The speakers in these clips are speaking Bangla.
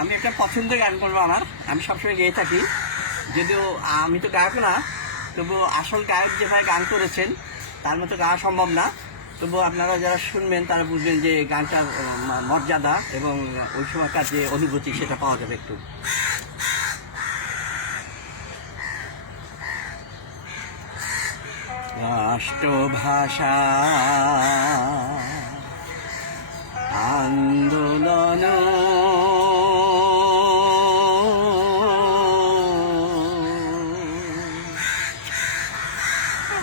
আমি একটা পছন্দের গান করবো আমার, আমি সবসময় গেয়ে থাকি। যদিও আমি তো গায়ক না, তবু আসল গায়ক যেভাবে গান করেছেন তার মতো গাওয়া সম্ভব না। তবু আপনারা যারা শুনবেন তারা বুঝবেন যে গানটার মর্যাদা এবং ওই সময়কার যে অনুভূতি সেটা পাওয়া যাবে একটু। রাষ্ট্রভাষা আন্দোলন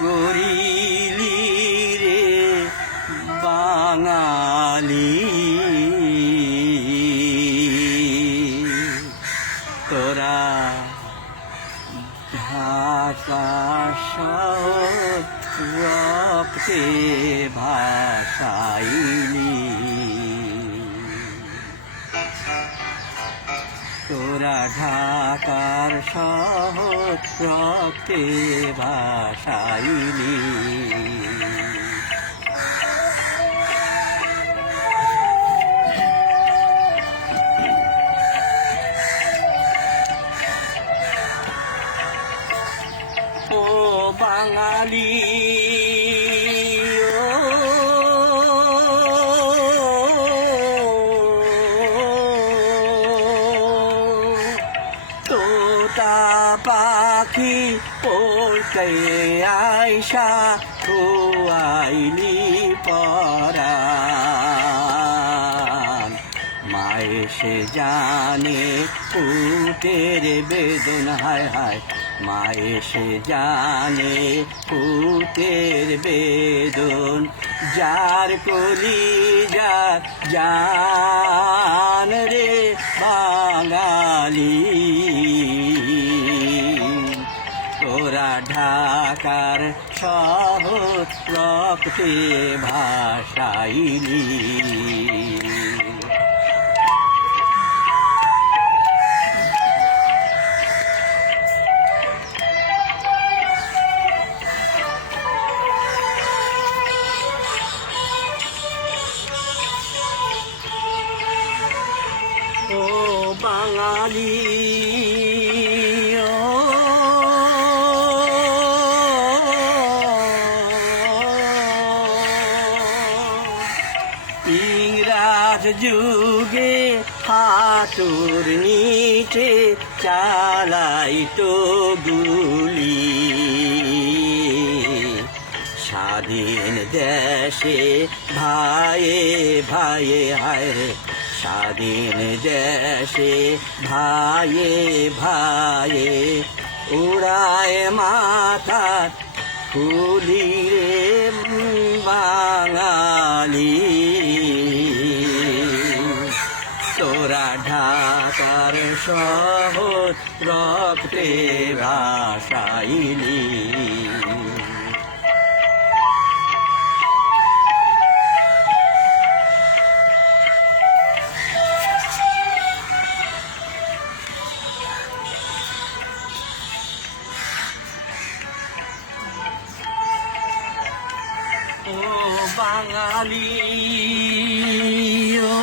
করিলি রে বাঙালি, তোরা ঢাকা শহর রক্তে ভাসাইলি, তোরা ঢাকার শহর রক্তে ভাসাইলি। ও বাঙালি ও, তোতা পাখি পড়তে আইসা খোয়াইলি পরাণ, মায়ে সে জানে পুতের বেদন, হায় হায় মায়ে সে জানে পুতের বেদন, যার কলি যার জান রে বাঙালি, তোরা ঢাকার শহর রক্তে ভাসাইলি। ও বাঙালি ও, ইংরাজ যুগে হাঁটুর নিচে চালাইতো গুলি, স্বাধীন দেশে ভাইয়ে ভাইয়ে হায় রে, স্বাধীন দেশে ভাইয়ে ভাইয়ে উড়ায় মাথা ফুলি রে বাঙালি, তোরা ঢাকার শহর রক্তে ভাসাইলি। ও বাঙালি ও,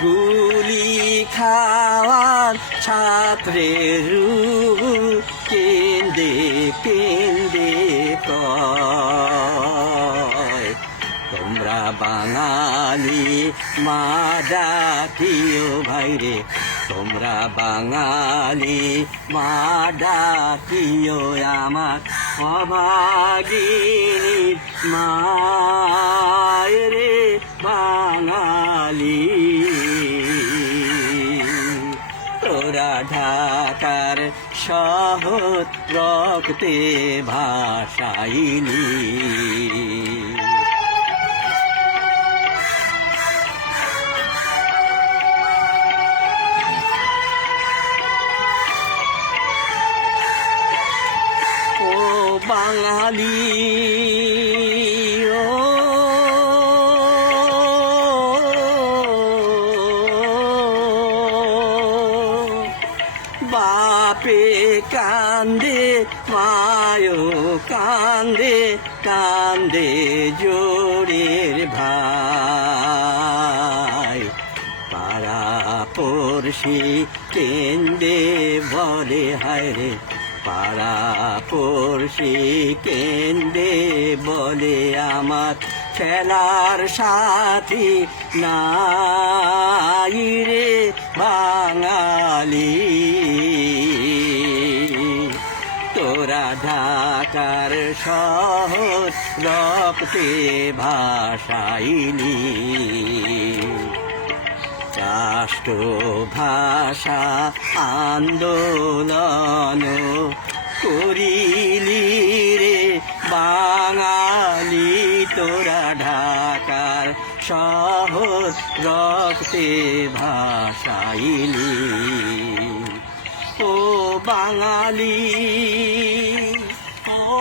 গুলি খাওয়ার ছাত্রের কেন্দে কেন্দে কয়, তোমরা বাঙালি মা ডাকিও ভাইরে, তোমরা বাঙালি মা ডাকিও আমার অভাগিনী মায়ের রে বাঙালি, তোরা ঢাকার শহর রক্তে ভাসাইলি। বাঙালি ও, বাপে কান্দে মায়ো কান্দে কান্দে জোরের ভাই, পাড়া পড়শি কেন্দে বলে হায় রে, পাড়া পড়শি কেন্দে বলে আমার খেলার সাথী নাই রে বাঙালি। তোরা ঢাকার শহর রক্তে ভাসাইলি, রাষ্ট্রভাষা আন্দোলন করিলি রে বাঙালি। তোরা ঢাকার শহর রক্তে ভাসাইলি, ও বাঙালি ও